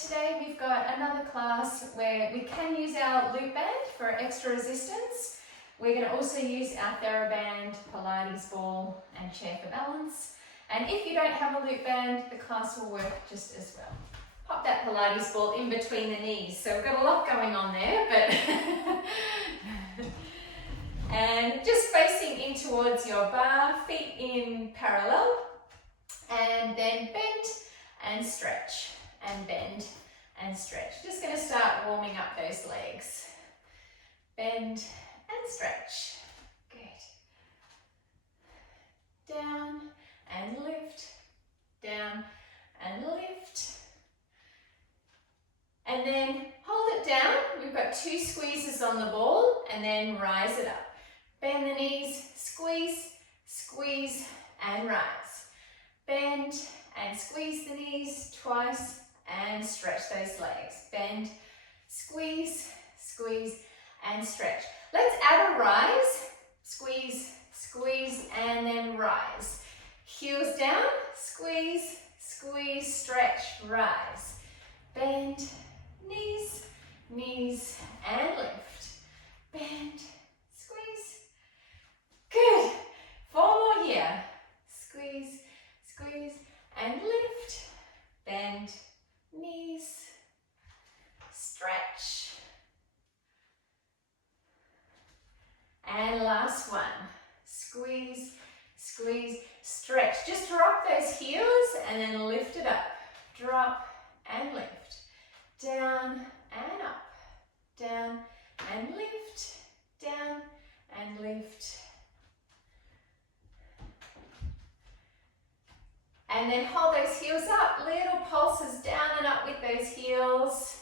today we've got another class where we can use our loop band for extra resistance. We're going to also use our TheraBand, Pilates ball and chair for balance. And if you don't have a loop band, the class will work just as well. Pop that Pilates ball in between the knees. So we've got a lot going on there, but and just facing in towards your bar, feet in parallel, and then bend and stretch, and bend and stretch. Just going to start warming up those legs. Bend and stretch. Good. Down and lift, down and lift. And then hold it down. We've got 2 squeezes on the ball, and then rise it up. Bend the knees, squeeze, squeeze, and rise. Bend and squeeze the knees twice and stretch those legs. Bend, squeeze, squeeze, and stretch. Let's add a rise. Squeeze, squeeze, and then rise. Heels down, squeeze, squeeze, stretch, rise. Bend, knees, knees, and lift. Bend, squeeze. Good. 4 more here. Squeeze, squeeze, and lift. Bend, knees, stretch. And last one. Squeeze, squeeze, stretch. Just drop those heels and then lift it up. Drop and lift. Down and up. Down and lift. Down and lift. And then hold those heels up. Little pulses down and up with those heels.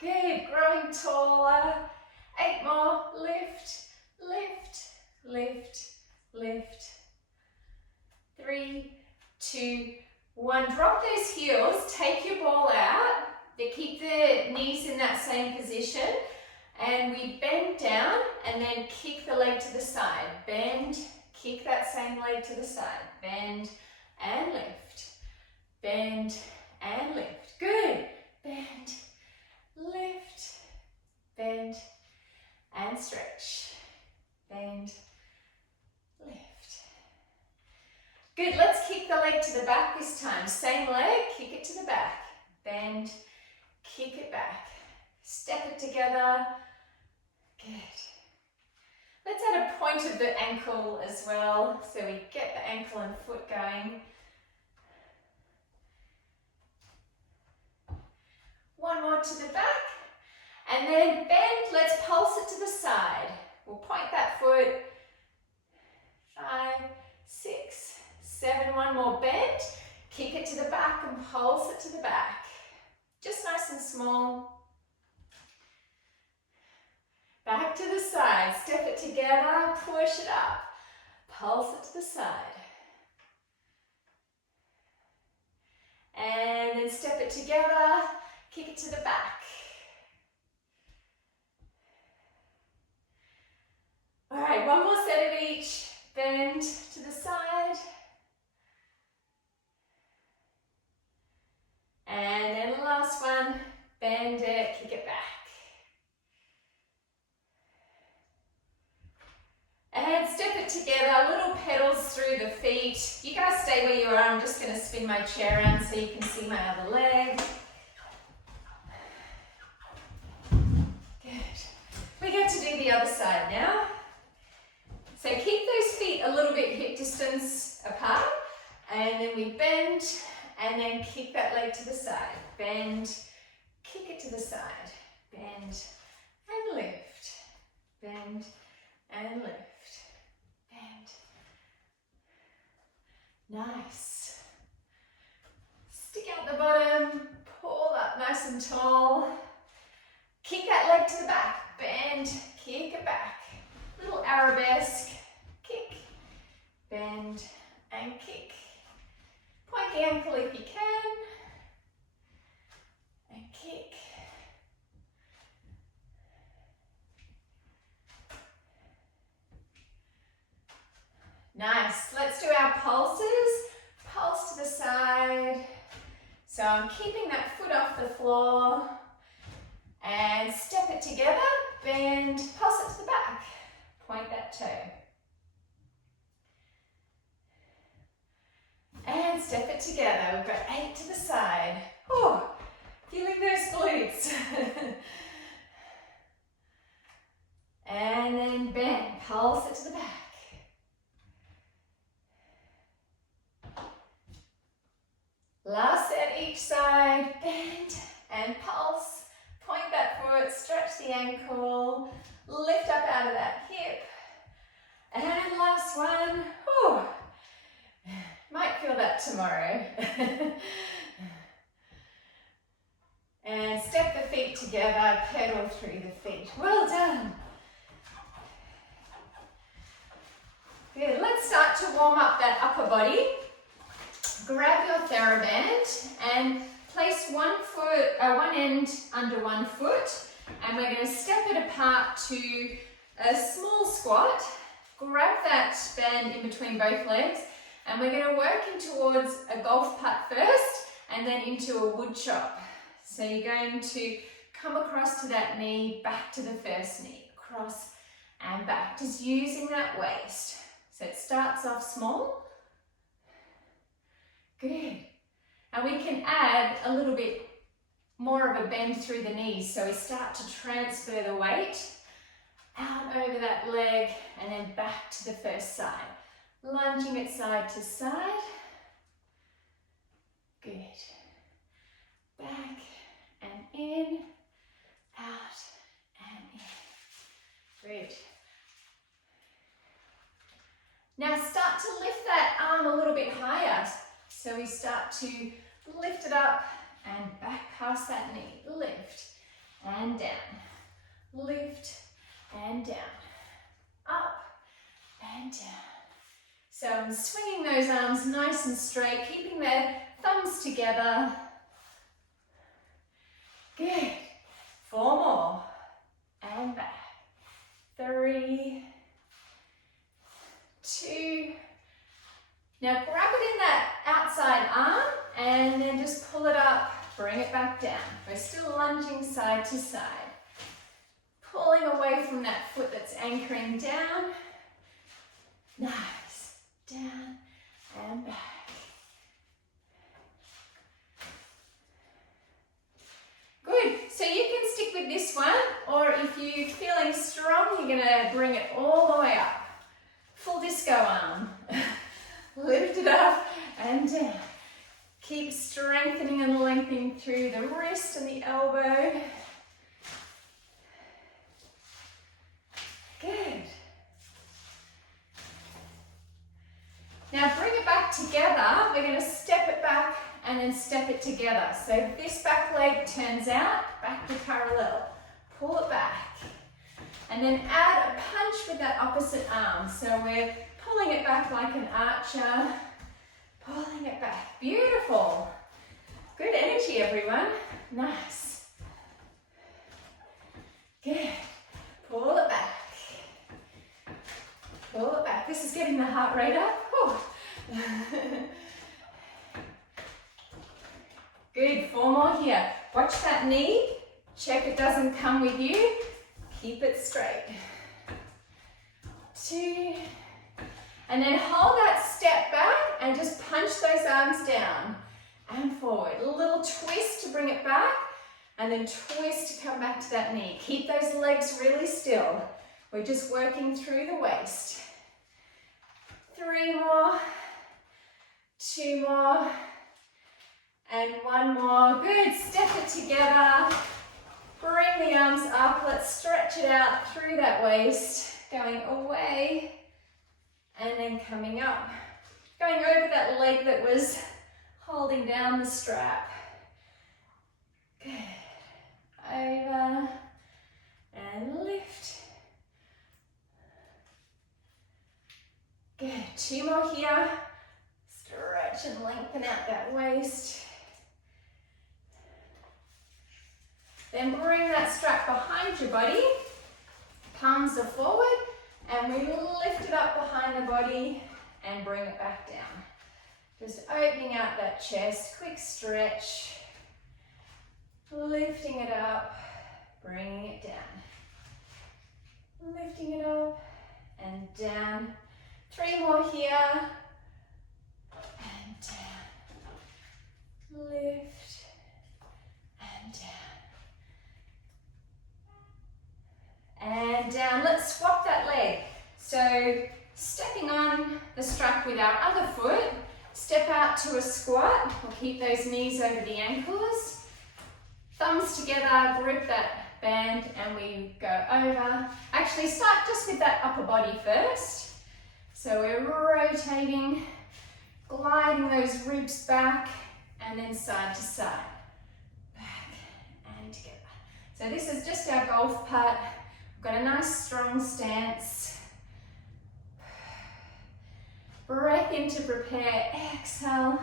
Good. Growing taller. 8 more. Lift, lift, lift, lift. 3, 2, 1. Drop those heels. Take your ball out. Keep the knees in that same position. And we bend down and then kick the leg to the side. Bend, kick that same leg to the side. Bend and lift. Bend and lift. Good. Bend, lift, bend, and stretch. Bend, lift. Good. Let's kick the leg to the back this time. Same leg, kick it to the back. Bend, kick it back. Step it together. Good. Let's add a point of the ankle as well, so we get the ankle and foot going. 1 more to the back. And then bend, let's pulse it to the side. We'll point that foot. 5, 6, 7, 1 more bend. Kick it to the back and pulse it to the back. Just nice and small. Back to the side, step it together, push it up. Pulse it to the side. And then step it together, kick it to the back. All right, 1 more set of each. Bend to the side. And then the last one, bend it, kick it back. And step it together, little pedals through the feet. You guys stay where you are. I'm just going to spin my chair around so you can see my other leg. Good. We get to do the other side now. So keep those feet a little bit hip distance apart, and then we bend and then kick that leg to the side. Bend, kick it to the side. Bend and lift. Bend and lift. Bend. Nice. Stick out the bottom, pull up nice and tall. Kick that leg to the back. Bend, kick it back. Little arabesque, kick, bend, and kick. Point the ankle if you can, and kick. Nice. Let's do our pulses. Pulse to the side, So I'm keeping that foot off the floor and step it together, bend, pulse it to the back, point that toe. And step it together. We've got 8 to the side. Oh, feeling those glutes. And then bend, pulse it to the back. Last set each side, bend and pulse. Point that foot, stretch the ankle, lift up out of that hip. And last one. Whew. Might feel that tomorrow. And step the feet together, pedal through the feet. Well done. Good, let's start to warm up that upper body. Grab your TheraBand and place one end under one foot, and we're going to step it apart to a small squat. Grab that band in between both legs, and we're going to work in towards a golf putt first and then into a wood chop. So you're going to come across to that knee, back to the first knee, across and back, just using that waist. So it starts off small. Good. And we can add a little bit more of a bend through the knees. So we start to transfer the weight out over that leg and then back to the first side. Lunging it side to side. Good. Back and in, out and in. Good. Now start to lift that arm a little bit higher. So we start to lift it up and back past that knee. Lift and down. Lift and down. Up and down. So I'm swinging those arms nice and straight, keeping their thumbs together. Good. 4 more. And back. 3, 2. Now grab it in that outside arm and then just pull it up, bring it back down. We're still lunging side to side. Pulling away from that foot that's anchoring down. Nice. Down and back. Good. So you can stick with this one, or if you're feeling strong, you're going to bring it all the way up. Full disco arm. Lift it up and down. Keep strengthening and lengthening through the wrist and the elbow. Good. Now bring it back together. We're going to step it back and then step it together. So this back leg turns out, back to parallel. Pull it back. And then add a punch with that opposite arm. So we're pulling it back like an archer. Pulling it back. Beautiful. Good energy, everyone. Nice. Good. Pull it back. Pull it back. This is getting the heart rate up. Good. 4 more here. Watch that knee. Check it doesn't come with you. Keep it straight. 2. And then hold that step back and just punch those arms down and forward. A little twist to bring it back and then twist to come back to that knee. Keep those legs really still. We're just working through the waist. 3 more, 2 more, and 1 more. Good, step it together. Bring the arms up, let's stretch it out through that waist. Going away. And then coming up, going over that leg that was holding down the strap. Good. Over and lift. Good. 2 more here. Stretch and lengthen out that waist. Then bring that strap behind your body. Palms are forward. And we lift it up behind the body and bring it back down. Just opening out that chest, quick stretch, lifting it up, bringing it down. Lifting it up and down. 3 more here. And down. Lift and down. And down. Let's swap that leg. So stepping on the strap with our other foot, step out to a squat. We'll keep those knees over the ankles. Thumbs together, grip that band, and we go over. Actually, start just with that upper body first. So we're rotating, gliding those ribs back, and then side to side. Back and together. So this is just our golf putt. We've got a nice strong stance. Breath in to prepare, exhale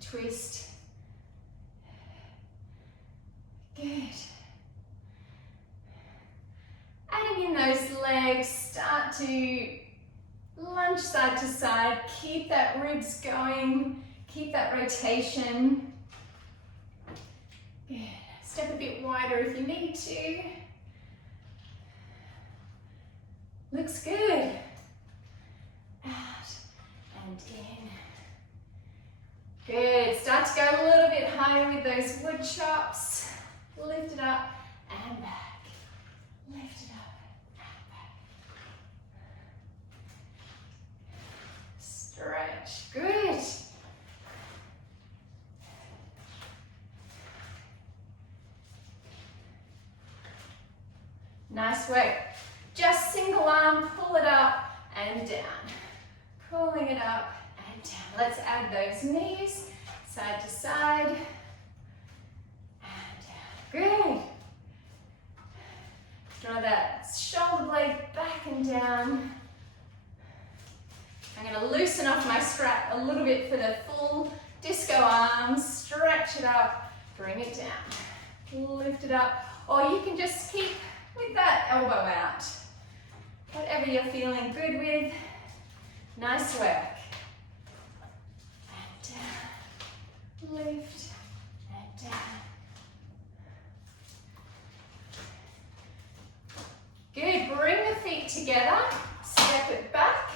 to twist. Good. Adding in those legs, start to lunge side to side, keep that ribs going, keep that rotation. Good. Step a bit wider if you need to. Looks good. Out and in. Good. Start to go a little bit higher with those wood chops. Lift it up and back. Lift it up and back. Stretch. Good. Nice work. Just single arm, pull it up and down. Pulling it up and down. Let's add those knees side to side. Good. Draw that shoulder blade back and down. I'm going to loosen off my strap a little bit for the full disco arms. Stretch it up, bring it down. Lift it up. Or you can just keep with that elbow out. Whatever you're feeling good with. Nice work. And down. Lift and down. Good, bring the feet together, step it back,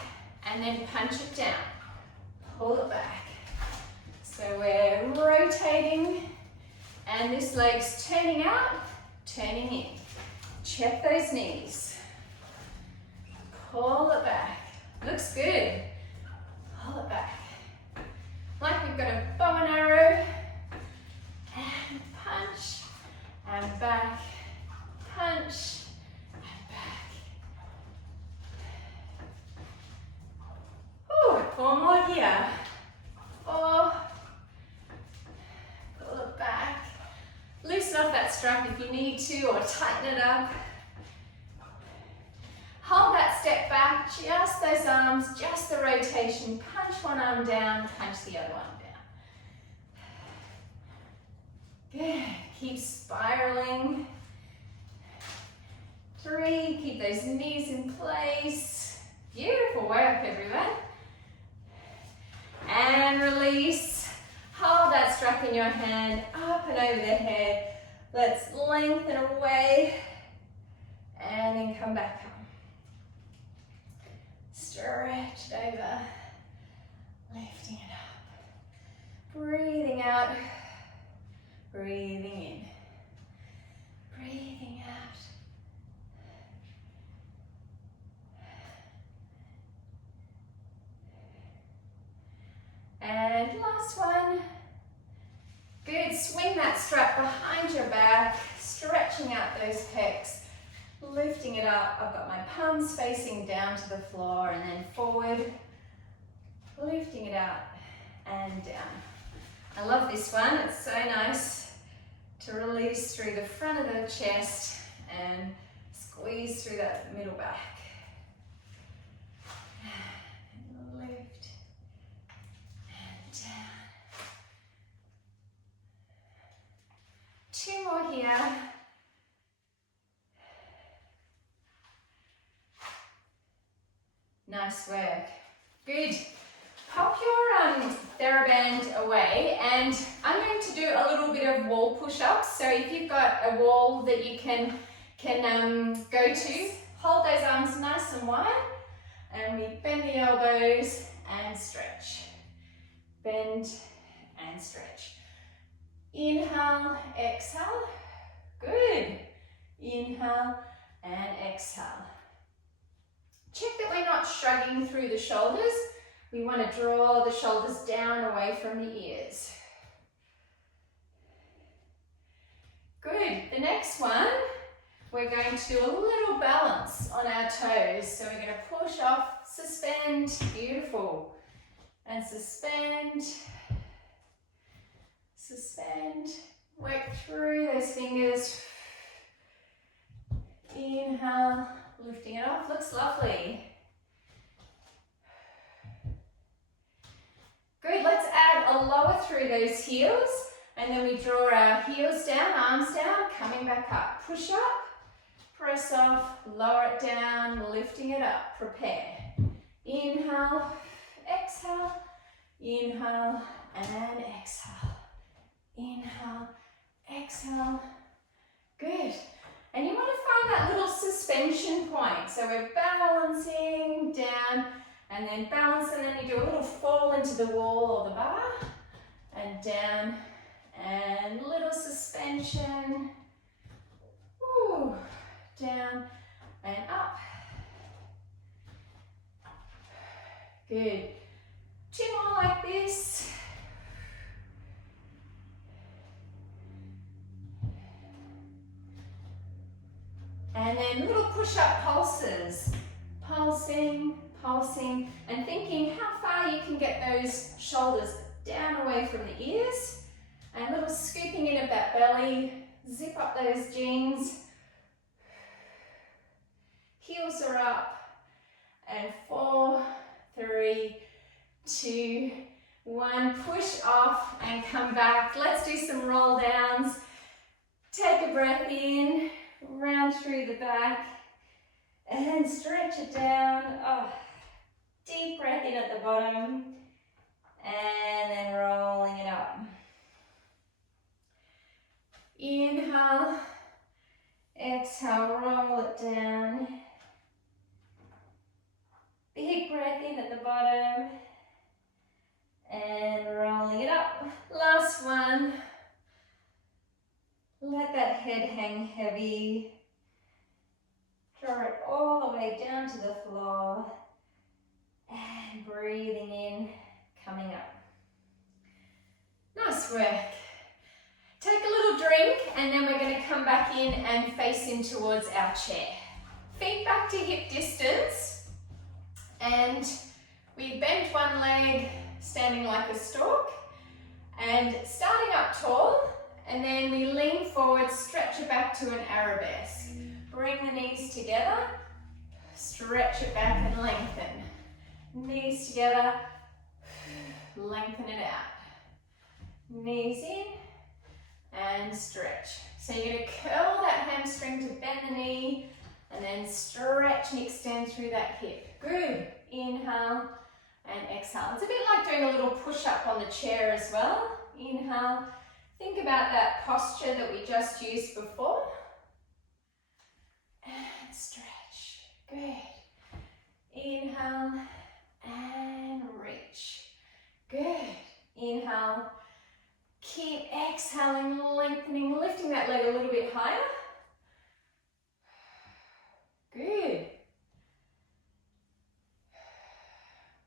and then punch it down. Pull it back. So we're rotating, and this leg's turning out, turning in. Check those knees. Pull it back. Looks good. Pull it back. Like we've got a bow and arrow. And punch, and back, punch, 4 more here. 4. Pull it back. Loosen off that strap if you need to, or tighten it up. Hold that step back, just those arms, just the rotation. Punch one arm down, punch the other one down. Good. Keep spiraling. 3. Keep those knees in place. Beautiful work, everyone. And release. Hold that strap in your hand, up and over the head. Let's lengthen away and then come back up. Stretch it over, lifting it up. Breathing out, breathing in, breathing out. And last one. Good, swing that strap behind your back, stretching out those pecs, lifting it up. I've got my palms facing down to the floor and then forward, lifting it out and down. I love this one, it's so nice to release through the front of the chest and squeeze through that middle back. Lift. Down. 2 more here. Nice work. Good. Pop your TheraBand away, and I'm going to do a little bit of wall push-ups. So if you've got a wall that you can go to, hold those arms nice and wide, and we bend the elbows and stretch. Bend and stretch. Inhale, exhale. Good. Inhale and exhale. Check that we're not shrugging through the shoulders. We want to draw the shoulders down away from the ears. Good. The next one, we're going to do a little balance on our toes. So we're going to push off, suspend, beautiful. And suspend, suspend. Work through those fingers. Inhale, lifting it off, looks lovely. Good, let's add a lower through those heels, and then we draw our heels down, arms down, coming back up. Push up, press off, lower it down, lifting it up, prepare. Inhale, exhale, inhale, and exhale. Inhale, exhale. Good. And you want to find that little suspension point. So we're balancing down, and then balance, and then you do a little fall into the wall or the bar, and down, and little suspension. Ooh, down and up. Good. 2 more like this. And then little push-up pulses. Pulsing, pulsing, and thinking how far you can get those shoulders down away from the ears. And little scooping in of that belly. Zip up those jeans. Heels are up. And 4, 3, 2, 1. Push off and come back. Let's do some roll downs. Take a breath in. Round through the back and stretch it down. Oh, deep breath in at the bottom and then rolling it up. Inhale, exhale, roll it down. Big breath in at the bottom and rolling it up. Last one. Let that head hang heavy. Draw it all the way down to the floor. And breathing in, coming up. Nice work. Take a little drink, and then we're going to come back in and face in towards our chair. Feet back to hip distance. And we bend one leg, standing like a stork. And starting up tall. And then we lean forward, stretch it back to an arabesque. Bring the knees together, stretch it back and lengthen. Knees together, lengthen it out. Knees in and stretch. So you're going to curl that hamstring to bend the knee and then stretch and extend through that hip. Good. Inhale and exhale. It's a bit like doing a little push-up on the chair as well. Inhale. Think about that posture that we just used before. And stretch. Good. Inhale and reach. Good. Inhale. Keep exhaling, lengthening, lifting that leg a little bit higher. Good.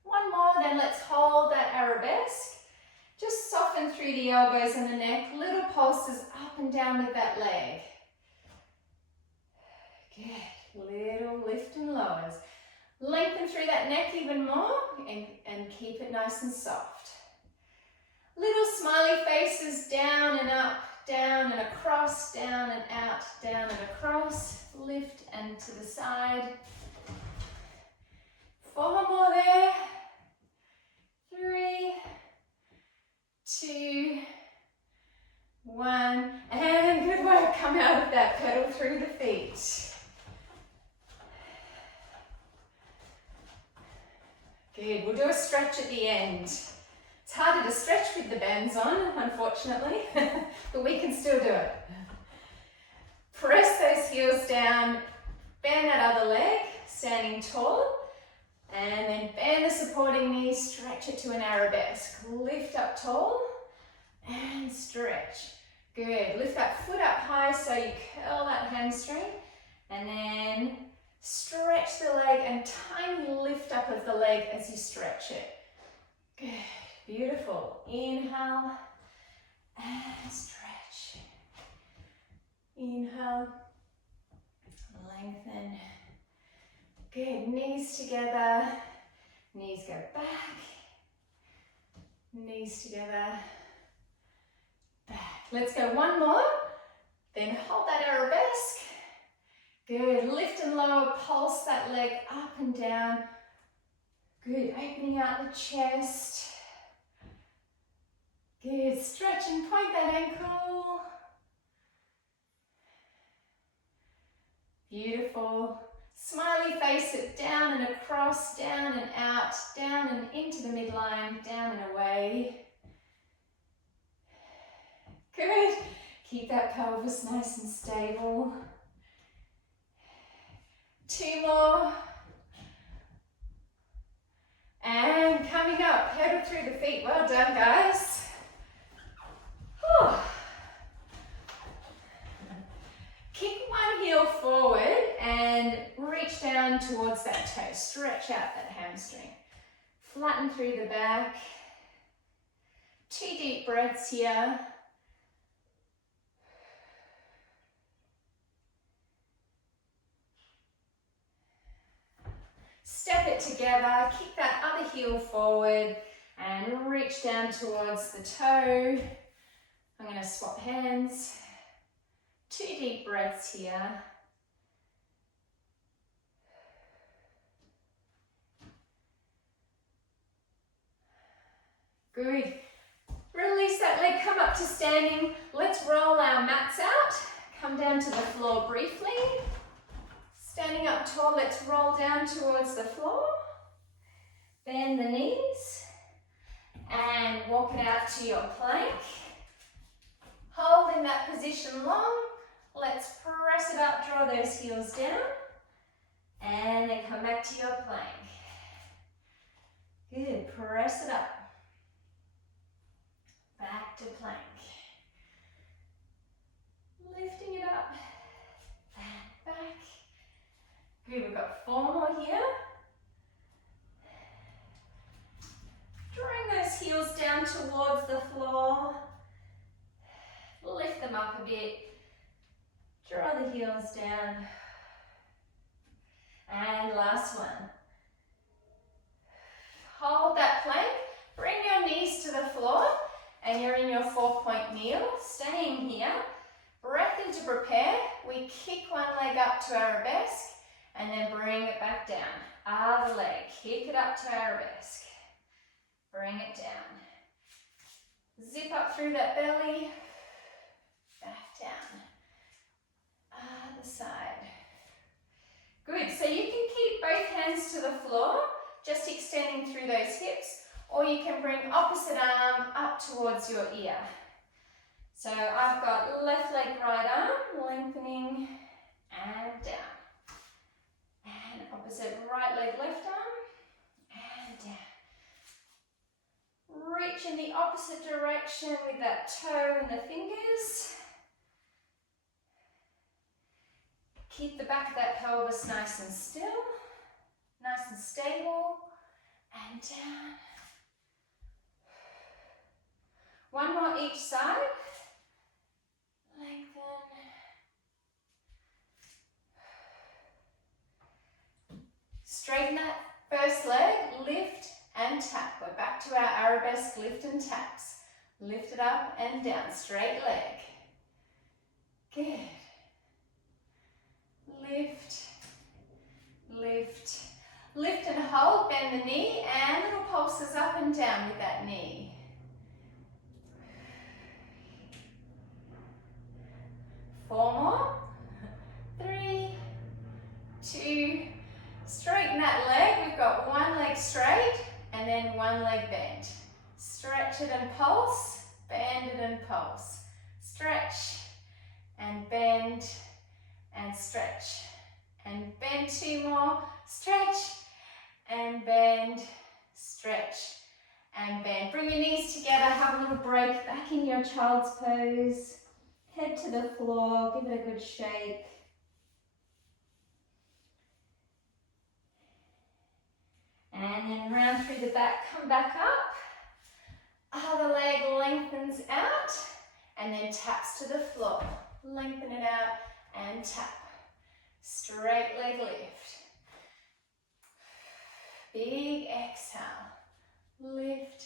One more, then let's hold that arabesque. Just soften through the elbows and the neck, little pulses up and down with that leg. Good, little lift and lowers. Lengthen through that neck even more and keep it nice and soft. Little smiley faces down and up, down and across, down and out, down and across. Lift and to the side. 4 more there. 3, 2, 1, and good work. Come out of that, pedal through the feet. Good, we'll do a stretch at the end. It's harder to stretch with the bands on, unfortunately, but we can still do it. Press those heels down, bend that other leg, standing tall, and then bend the supporting knee, stretch it to an arabesque. Lift up tall and stretch. Good. Lift that foot up high so you curl that hamstring, and then stretch the leg and tiny lift up of the leg as you stretch it. Good. Beautiful. Inhale and stretch. Inhale. Lengthen. Good. Knees together. Knees go back. Knees together. Back. Let's go one more. Then hold that arabesque. Good. Lift and lower. Pulse that leg up and down. Good. Opening out the chest. Good. Stretch and point that ankle. Beautiful. Smiley face it down and across, down and out, down and into the midline, down and away. Good. Keep that pelvis nice and stable. 2 more. And coming up, pedal through the feet. Well done, guys. Whew. Kick one heel forward and reach down towards that toe. Stretch out that hamstring. Flatten through the back. 2 deep breaths here. Step it together, kick that other heel forward and reach down towards the toe. I'm going to swap hands. 2 deep breaths here. Good. Release that leg, come up to standing. Let's roll our mats out. Come down to the floor briefly. Standing up tall, let's roll down towards the floor. Bend the knees and walk it out to your plank. Hold in that position long. Let's press it up, draw those heels down, and then come back to your plank. Good, press it up. Back to plank. Lifting it up and back. Good, we've got 4 more here. Drawing those heels down towards the floor. Lift them up a bit. Draw the heels down. And last one. Hold that plank. Bring your knees to the floor. And you're in your 4-point kneel. Staying here. Breath in to prepare. We kick one leg up to arabesque. And then bring it back down. Other leg, kick it up to arabesque. Bring it down. Zip up through that belly. Back down. Other side. Good, so you can keep both hands to the floor, just extending through those hips, or you can bring opposite arm up towards your ear. So I've got left leg, right arm, lengthening and down. And opposite right leg, left arm, and down. Reach in the opposite direction with that toe and the fingers. Keep the back of that pelvis nice and still, nice and stable, and down. 1 more each side. Lengthen. Straighten that first leg, lift and tap. We're back to our arabesque lift and taps. Lift it up and down, straight leg. Good. Lift, lift, lift and hold, bend the knee and little pulses up and down with that knee. Four more. 3, 2, straighten that leg. We've got one leg straight and then one leg bent. Stretch it and pulse, bend it and pulse. Stretch and bend and stretch and bend. 2 more. Stretch and bend, stretch and bend. Bring your knees together, have a little break back in your child's pose. Head to the floor, give it a good shake. And then round through the back, come back up. Other leg lengthens out and then taps to the floor. Lengthen it out and tap. Straight leg lift. Big exhale. Lift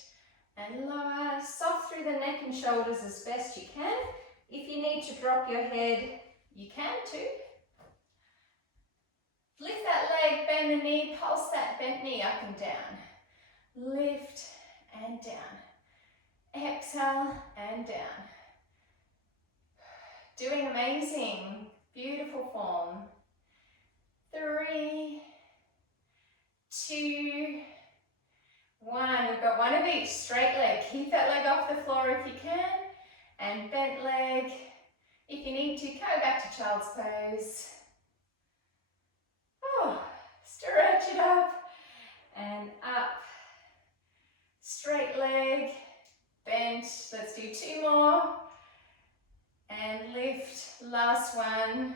and lower. Soft through the neck and shoulders as best you can. If you need to drop your head, you can too. Lift that leg, bend the knee, pulse that bent knee up and down. Lift and down. Exhale and down. Doing amazing. Beautiful form. 3, 2, 1. We've got one of each. Straight leg. Keep that leg off the floor if you can. And bent leg. If you need to, go back to child's pose. Oh, stretch it up and up. Straight leg. Bent. Let's do 2 more. And lift. Last one.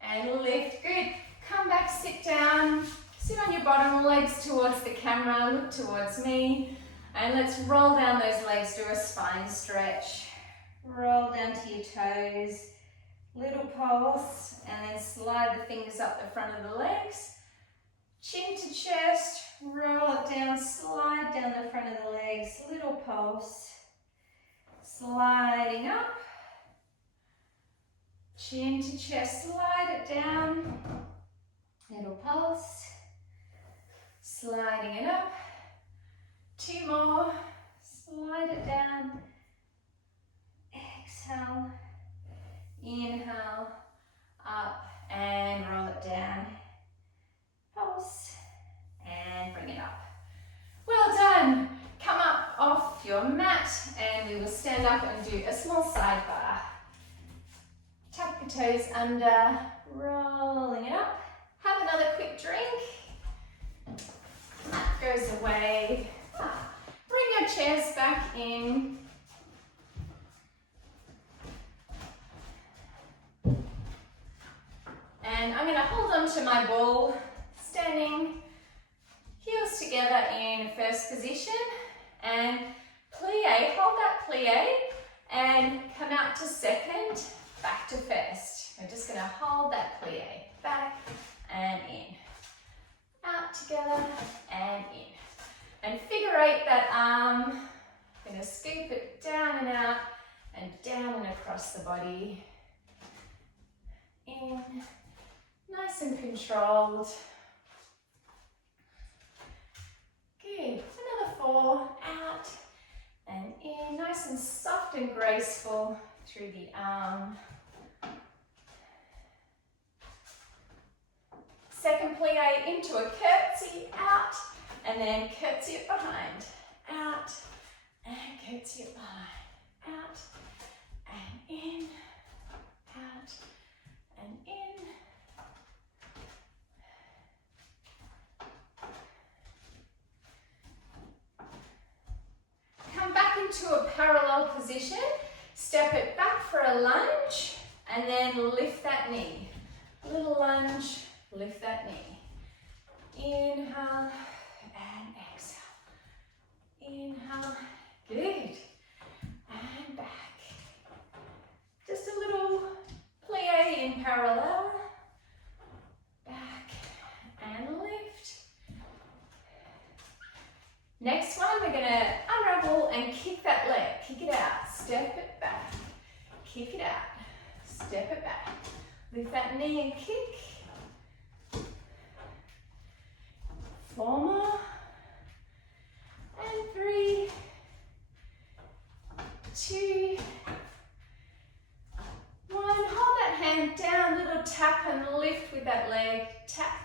And lift. Good. Come back, sit down. Sit on your bottom, legs towards the camera, look towards me. And let's roll down those legs, do a spine stretch. Roll down to your toes. Little pulse, and then slide the fingers up the front of the legs. Chin to chest, roll it down, slide down the front of the legs. Little pulse. Sliding up. Chin to chest, slide it down. Little pulse. Sliding it up. 2 more. Slide it down. Exhale. Inhale. Up and roll it down. Pulse. And bring it up. Well done. Come up off your mat and we will stand up and do a small sidebar. Tuck the toes under, rolling it up. Have another quick drink. Mat goes away. Bring your chairs back in. And I'm going to hold on to my ball, standing, heels together in first position. And plie, hold that plie and come out to second, back to first. We're just going to hold that plie, back and in. Out together and in. And figure 8 that arm. Going to scoop it down and out and down and across the body. In. Nice and controlled. Good. Another 4. Out and in. Nice and soft and graceful through the arm. Second plie into a curtsy, out, and then curtsy it behind, out, and curtsy it behind, out, and in, out, and in. Come back into a parallel position, step it back for a lunge, and then lift that knee. Little lunge. Lift that knee. Inhale and exhale. Inhale. Good. And back. Just a little plie in parallel. Back and lift. Next one, we're going to unravel and kick that leg. Kick it out. Step it back. Kick it out. Step it back. Lift that knee and kick. 4 more, and 3, 2, 1. Hold that hand down, little tap and lift with that leg. Tap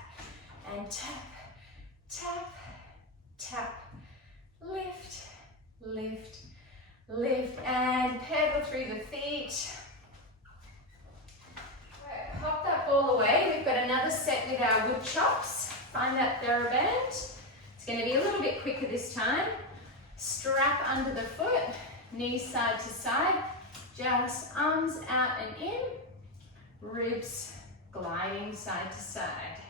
and tap, tap, tap, lift feet. Pop that ball away. We've got another set with our wood chops. Find that TheraBand. It's going to be a little bit quicker this time. Strap under the foot, knees side to side, just arms out and in, ribs gliding side to side.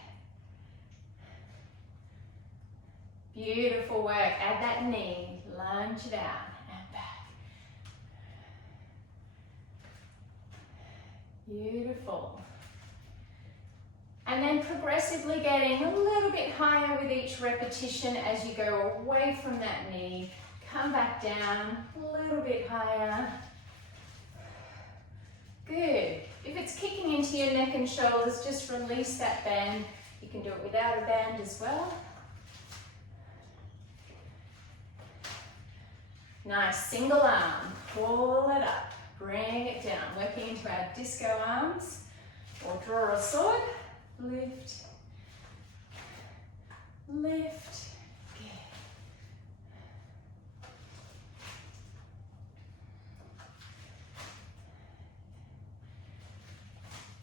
Beautiful work. Add that knee, lunge it out and back. Beautiful. And then progressively getting a little bit higher with each repetition as you go away from that knee. Come back down, a little bit higher. Good. If it's kicking into your neck and shoulders, just release that band. You can do it without a band as well. Nice, single arm. Pull it up, bring it down. Working into our disco arms or draw a sword. Lift, lift,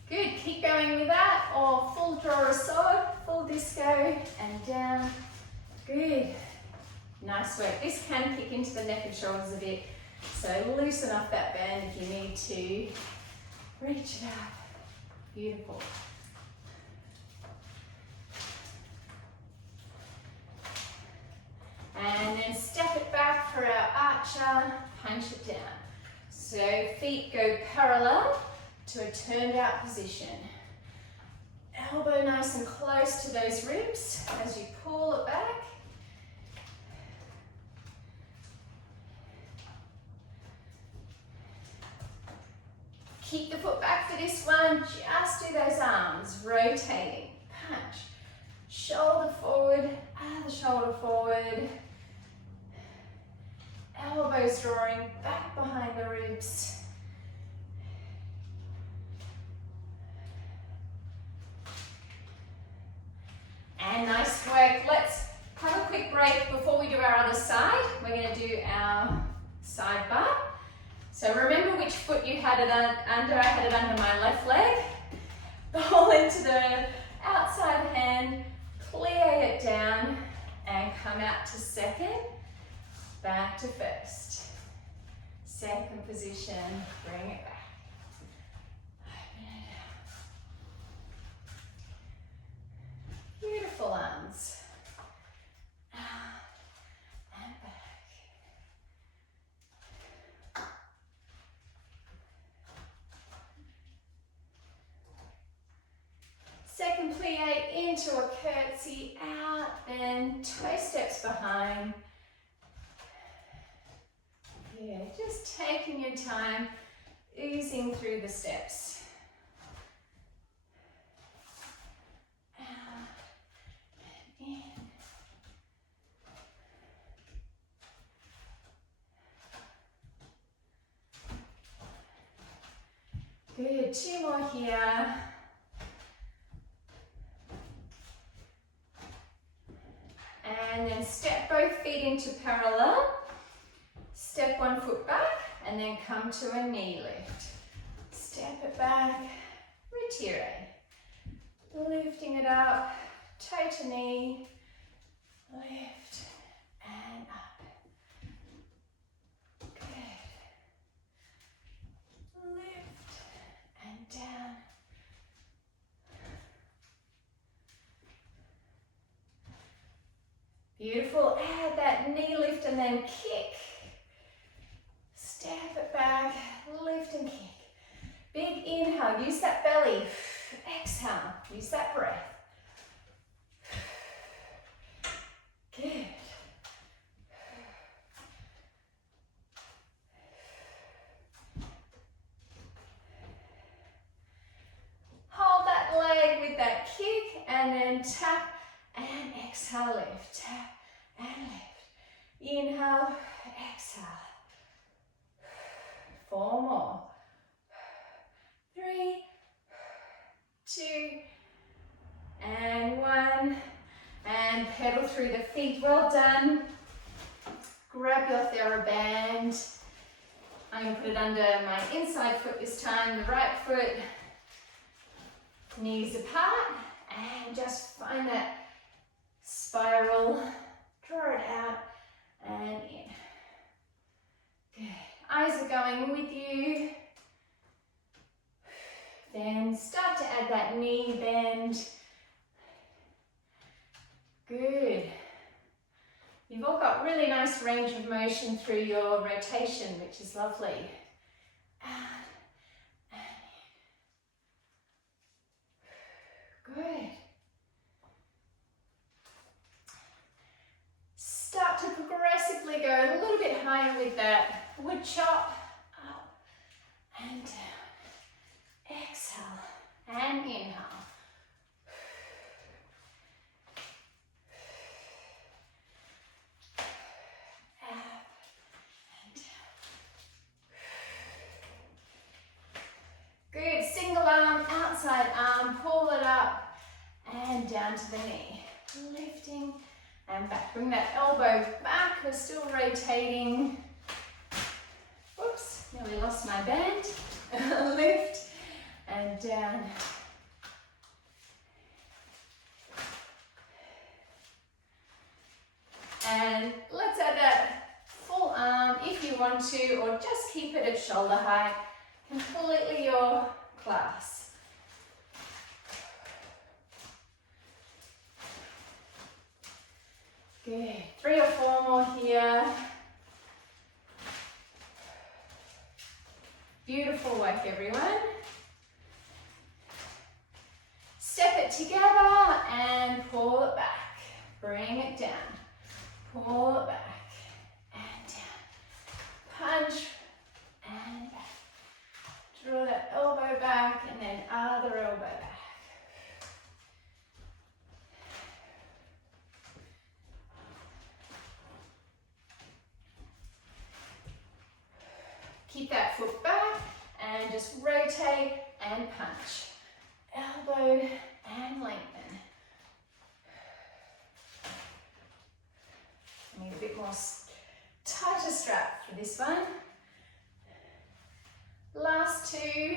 good. Keep going with that, or full draw a sword, full disco, and down. Good. Nice work. This can kick into the neck and shoulders a bit, so loosen up that band if you need to. Reach it up. Beautiful. And then step it back for our archer, punch it down. So feet go parallel to a turned out position. Elbow nice and close to those ribs as you pull it back. Keep the foot back for this one, just do those arms, rotating, punch. Shoulder forward, other shoulder forward. Elbows drawing back behind the ribs. And nice work. Let's have a quick break before we do our other side. We're going to do our side bar. So remember which foot you had it under. I had it under my left leg. Ball into the outside hand, plie it down, and come out to second. Back to first. Second position, bring it back. Open it up. Beautiful arms. Out and back. Second plie into a curtsy, out, then toe steps behind. Yeah, just taking your time, easing through the steps. Out and in. Good, two more here. And then step both feet into parallel. Step one foot back and then come to a knee lift. Step it back, retire. Lifting it up, toe to knee, lift and up. Good. Lift and down. Beautiful. Add that knee lift and then kick. Step it back, lift and kick. Big inhale, use that belly. Exhale, use that breath. Good. Hold that leg with that kick and then tap and exhale, lift. Tap and lift. Inhale, exhale. 4 more. 3, 2, and 1. And pedal through the feet. Well done. Grab your TheraBand. I'm going to put it under my inside foot this time, the right foot, knees apart, and just find that spiral, draw it out and in. Good. Eyes are going with you. Then start to add that knee bend. Good. You've all got really nice range of motion through your rotation, which is lovely. Out and in. Good. Start to progressively go a little bit higher with that wood chop. Up and down. Exhale and inhale. Good, single arm, outside arm, pull it up and down to the knee. Lifting and back. Bring that elbow back, we're still rotating. Whoops, nearly lost my band. Lift and down. And let's add that full arm if you want to, or just keep it at shoulder height. Completely your class. Good. 3 or 4 more here. Beautiful work, everyone. Step it together and pull it back. Bring it down. Pull it back and down. Punch and back. Draw that elbow back and then other elbow back. Keep that foot back and just rotate and punch. Elbow and lengthen. I need a bit more tighter strap for this one. Last 2.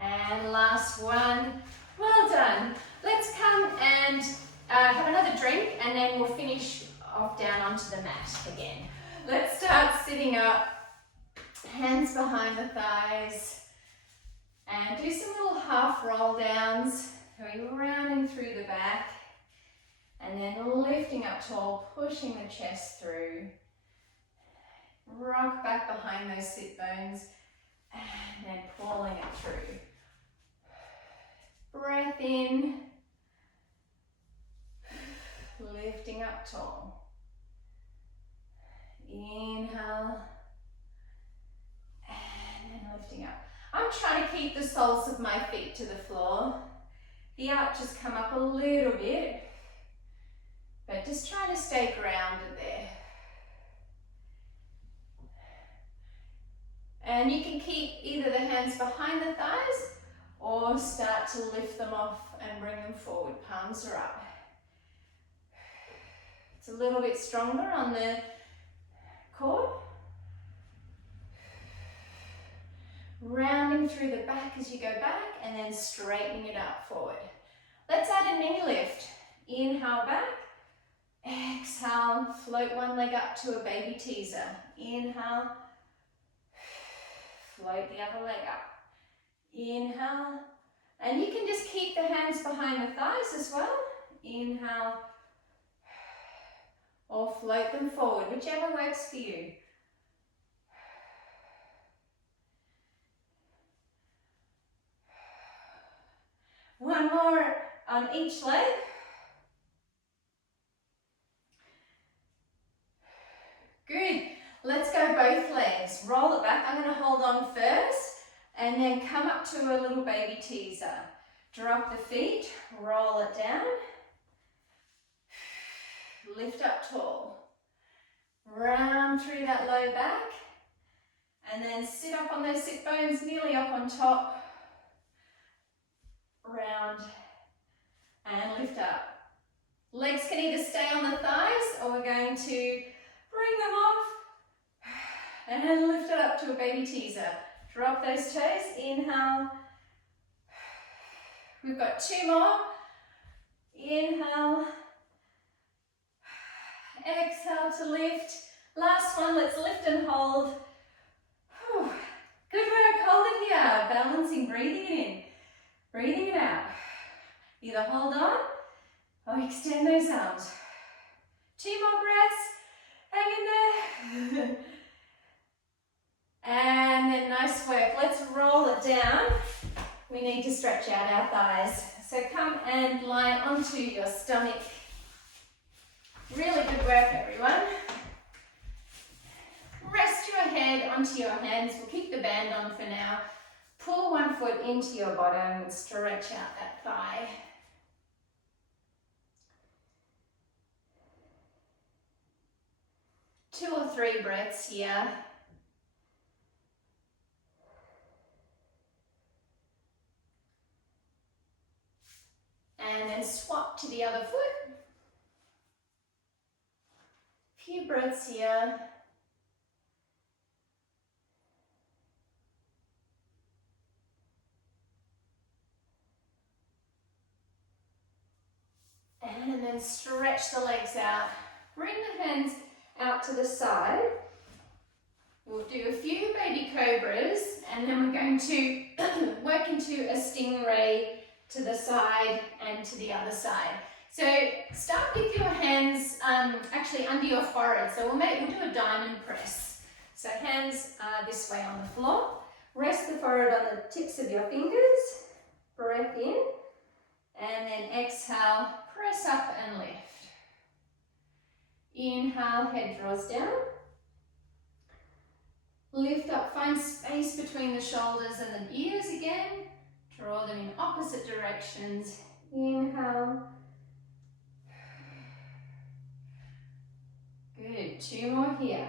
And last one. Well done. Let's come and have another drink and then we'll finish off down onto the mat again. Let's start sitting up, hands behind the thighs, and do some little half roll downs, going rounding through the back, and then lifting up tall, pushing the chest through. Rock back behind those sit bones, and then pulling it through. Breath in, lifting up tall. Inhale, and then lifting up. I'm trying to keep the soles of my feet to the floor. The arches come up a little bit, but just trying to stay grounded there. And you can keep either the hands behind the thighs or start to lift them off and bring them forward. Palms are up. It's a little bit stronger on the core. Rounding through the back as you go back and then straightening it up forward. Let's add a knee lift. Inhale back. Exhale, float one leg up to a baby teaser. Inhale. Float the other leg up. Inhale. And you can just keep the hands behind the thighs as well. Inhale. Or float them forward, whichever works for you. One more on each leg. Good. Let's go both legs. Roll it back. I'm going to hold on first and then come up to a little baby teaser. Drop the feet, roll it down. Lift up tall. Round through that low back. And then sit up on those sit bones, nearly up on top. Round and lift up. Legs can either stay on the thighs or we're going to bring them off And lift it up to a baby teaser. Drop those toes, inhale. We've got 2 more. Inhale. Exhale to lift. Last one, let's lift and hold. Whew. Good work, hold it here. Balancing, breathing it in, breathing it out. Either hold on or extend those arms. 2 more breaths, hang in there. And then nice work. Let's roll it down. We need to stretch out our thighs. So come and lie onto your stomach. Really good work, everyone. Rest your head onto your hands. We'll keep the band on for now. Pull one foot into your bottom and stretch out that thigh. Two or three breaths here. And then swap to the other foot. Few breaths here. And then stretch the legs out. Bring the hands out to the side. We'll do a few baby cobras and then we're going to work into a stingray to the side and to the other side. So start with your hands actually under your forehead. So we'll do a diamond press. So hands this way on the floor. Rest the forehead on the tips of your fingers. Breath in. And then exhale, press up and lift. Inhale, head draws down. Lift up, find space between the shoulders and the ears again. Draw them in opposite directions. Inhale. Good, 2 more here.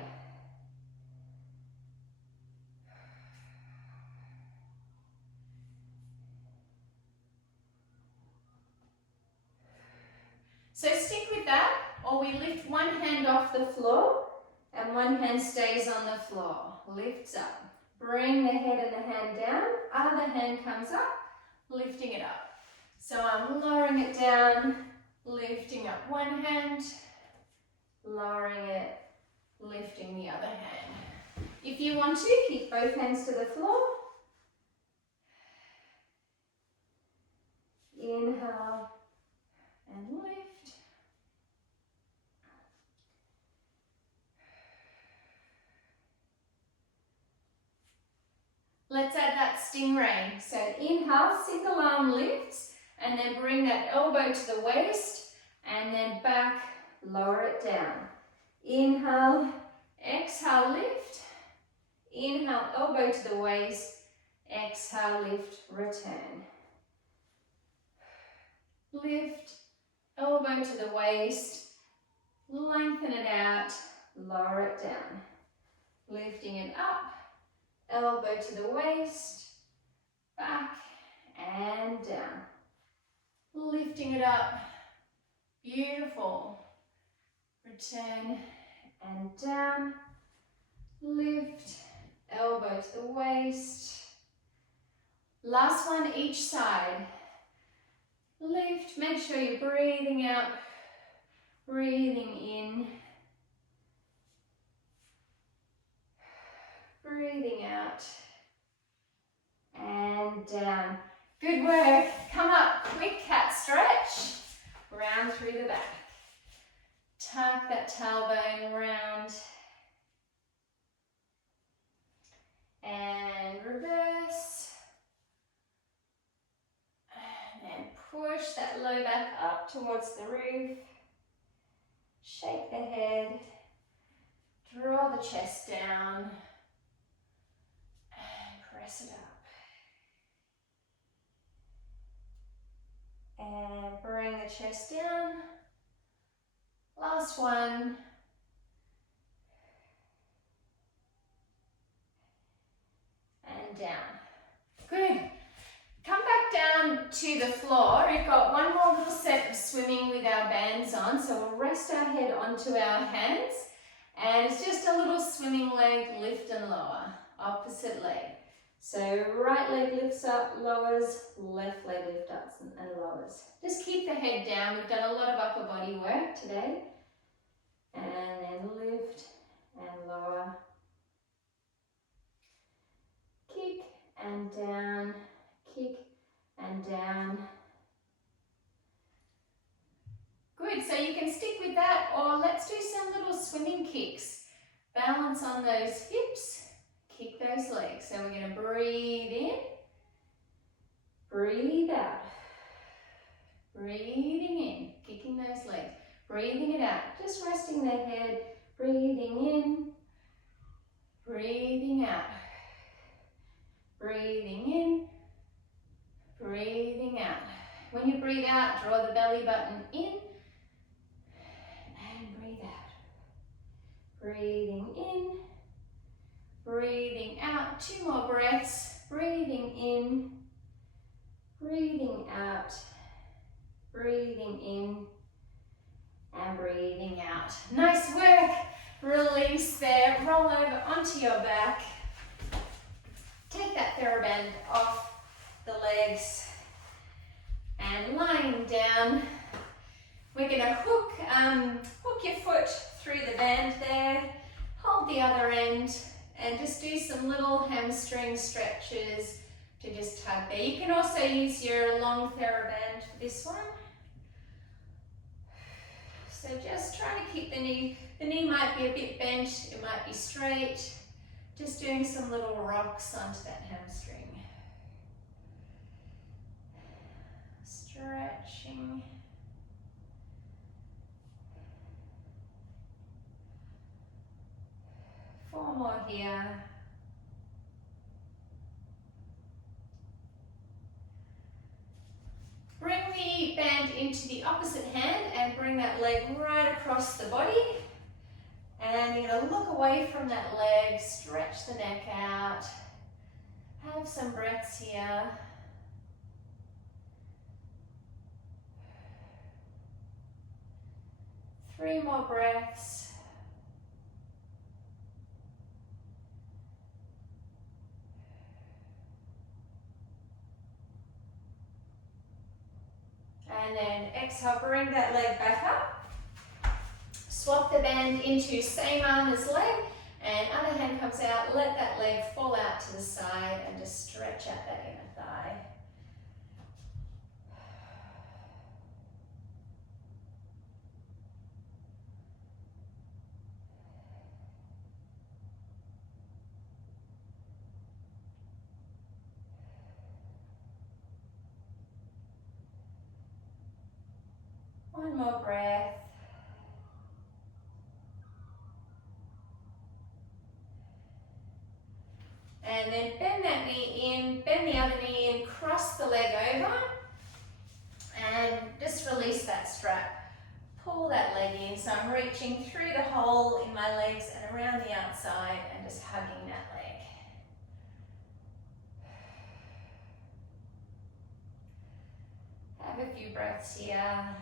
So stick with that, or we lift one hand off the floor and one hand stays on the floor. Lifts up. Bring the head and the hand down. Other hand comes up, lifting it up. So I'm lowering it down, lifting up one hand, lowering it, lifting the other hand. If you want to, keep both hands to the floor. Inhale and lift. Let's add that stingray. So inhale, single arm lifts, and then bring that elbow to the waist, and then back, lower it down. Inhale, exhale, lift. Inhale, elbow to the waist. Exhale, lift, return. Lift, elbow to the waist. Lengthen it out, lower it down. Lifting it up. Elbow to the waist, back and down. Lifting it up, beautiful. Return and down. Lift, elbow to the waist. Last one each side. Lift, make sure you're breathing out, breathing in. Breathing out and down. Good work. Come up, quick cat stretch. Round through the back. Tuck that tailbone round. And reverse. And then push that low back up towards the roof. Shake the head. Draw the chest down. Press it up. And bring the chest down. Last one. And down. Good. Come back down to the floor. We've got one more little set of swimming with our bands on. So we'll rest our head onto our hands. And it's just a little swimming leg, lift and lower, opposite leg. So right leg lifts up, lowers, left leg lifts up and lowers. Just keep the head down. We've done a lot of upper body work today. And then lift and lower. Kick and down, kick and down. Good, so you can stick with that, or let's do some little swimming kicks. Balance on those hips, kick those legs. So we're going to breathe in, breathe out. Breathing in, kicking those legs, breathing it out. Just resting the head, breathing in, breathing out. Breathing in, breathing out. When you breathe out, draw the belly button in and breathe out. Breathing in, breathing out. 2 more breaths. Breathing in, breathing out, breathing in and breathing out. Nice work. Release there. Roll over onto your back. Take that TheraBand off the legs and lying down, we're going to hook your foot through the band there, hold the other end and just do some little hamstring stretches to just tug there. You can also use your long TheraBand for this one. So just trying to keep the knee might be a bit bent, it might be straight. Just doing some little rocks onto that hamstring. Stretching. Four more here. Bring the band into the opposite hand and bring that leg right across the body. And you're going to look away from that leg, stretch the neck out. Have some breaths here. Three more breaths. And then exhale, bring that leg back up. Swap the band into same arm as leg, and other hand comes out, let that leg fall out to the side and just stretch out that inner thigh. One more breath. And then bend that knee in, bend the other knee in, cross the leg over, and just release that strap. Pull that leg in, so I'm reaching through the hole in my legs and around the outside and just hugging that leg. Have a few breaths here.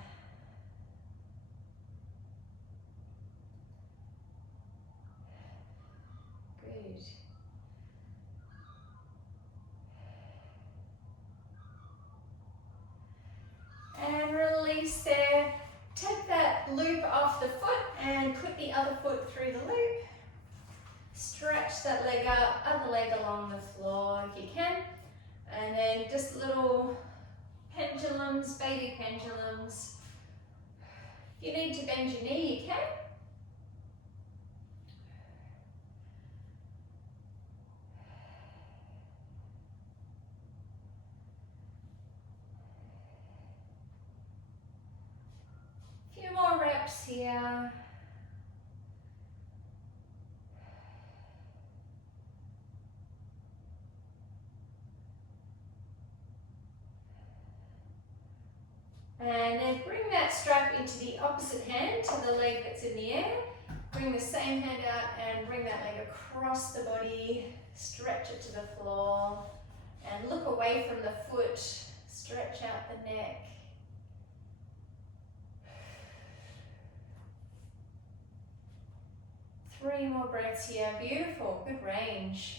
Good. And release there. Take that loop off the foot and put the other foot through the loop. Stretch that leg up, other leg along the floor if you can. And then just little pendulums, baby pendulums. If you need to bend your knee, you can. Few more reps here. And then bring that strap into the opposite hand to the leg that's in the air. Bring the same hand out and bring that leg across the body. Stretch it to the floor and look away from the foot. Stretch out the neck. 3 more breaths here. Beautiful, good range.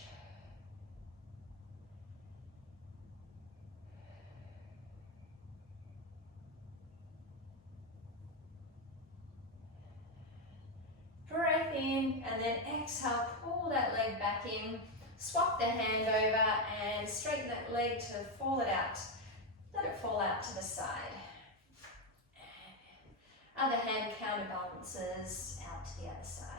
Breath in and then exhale, pull that leg back in, swap the hand over and straighten that leg to fall it out. Let it fall out to the side. Other hand counterbalances out to the other side.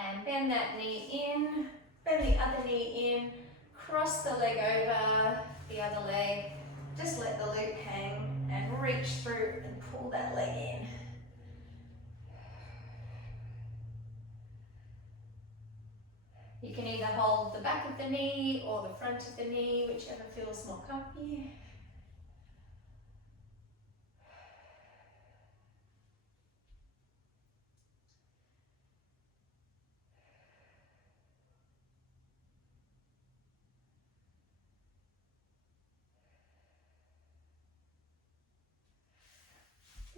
And bend that knee in, bend the other knee in, cross the leg over the other leg. Just let the loop hang and reach through and pull that leg in. You can either hold the back of the knee or the front of the knee, whichever feels more comfy.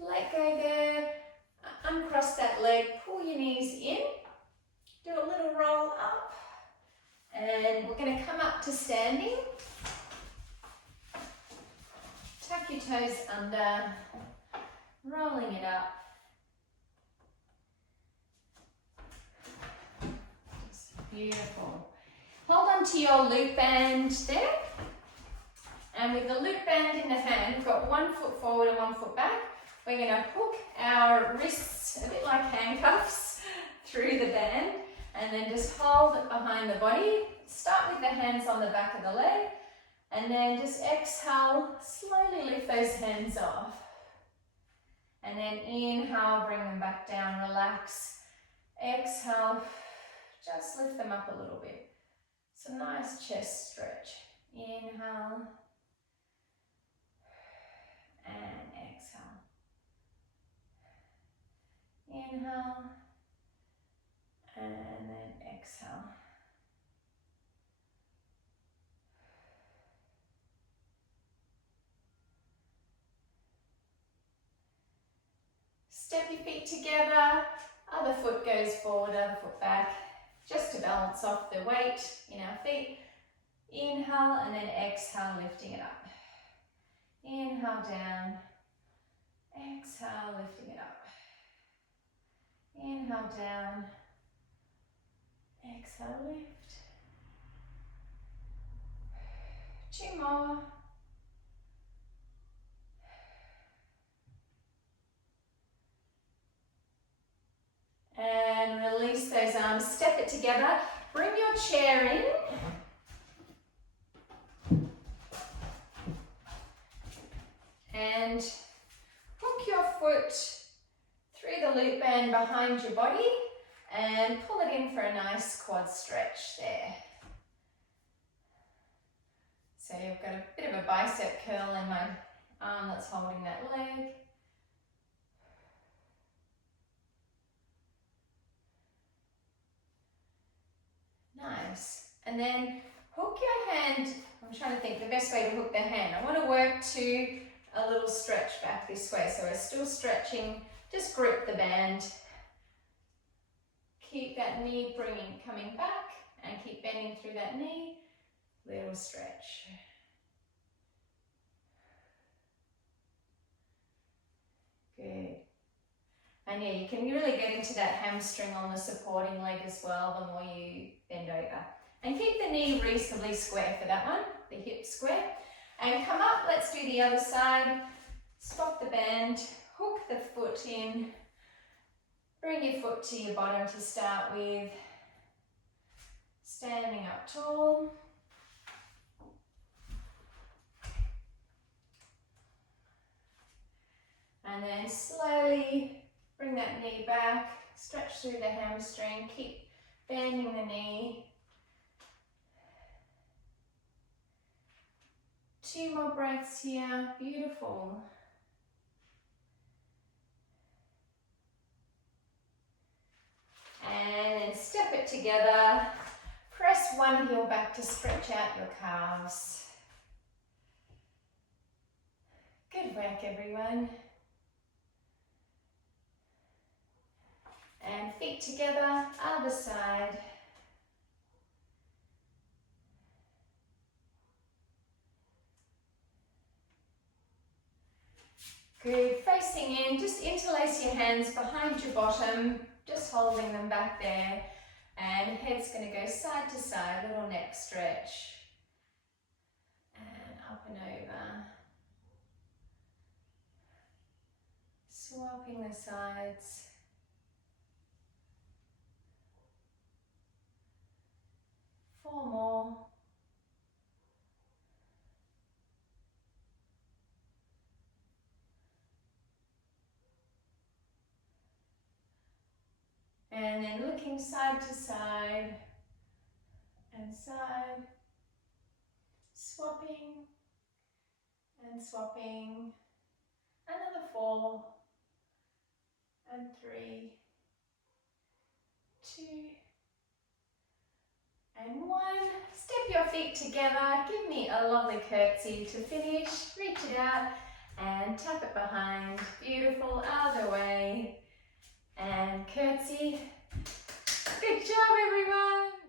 Let go there, uncross that leg, pull your knees in, do a little roll up, and we're going to come up to standing. Tuck your toes under, rolling it up. Beautiful. Hold on to your loop band there. And with the loop band in the hand, we've got 1 foot forward and 1 foot back. We're going to hook our wrists, a bit like handcuffs, through the band. And then just hold it behind the body. Start with the hands on the back of the leg. And then just exhale, slowly lift those hands off. And then inhale, bring them back down, relax. Exhale, just lift them up a little bit. It's a nice chest stretch. Inhale. And exhale. Inhale. And then exhale. Step your feet together, other foot goes forward, other foot back, just to balance off the weight in our feet. Inhale and then exhale, lifting it up. Inhale down, exhale, lifting it up. Inhale down, exhale, lift. 2 more. And release those arms, step it together, bring your chair in. And hook your foot through the loop band behind your body and pull it in for a nice quad stretch there. So you've got a bit of a bicep curl in my arm that's holding that leg. Nice. And then hook your hand. I'm trying to think the best way to hook the hand. I want to work to a little stretch back this way. So we're still stretching. Just grip the band. Keep that knee coming back and keep bending through that knee. Little stretch. Good. And yeah, you can really get into that hamstring on the supporting leg as well the more you bend over. And keep the knee reasonably square for that one, the hip square. And come up, let's do the other side. Stop the band, hook the foot in. Bring your foot to your bottom to start with. Standing up tall. And then slowly bring that knee back, stretch through the hamstring, keep bending the knee. 2 more breaths here, beautiful. together. Press one heel back to stretch out your calves. Good work, everyone. And feet together, other side. Good, facing in, just interlace your hands behind your bottom, just holding them back there. And head's going to go side to side, little neck stretch. And up and over. Swapping the sides. Four more. And then looking side to side and side, swapping and swapping. Another 4 and 3, 2 and 1. Step your feet together. Give me a lovely curtsy to finish. Reach it out and tap it behind. Beautiful. Other way. And curtsy. Good job, everyone.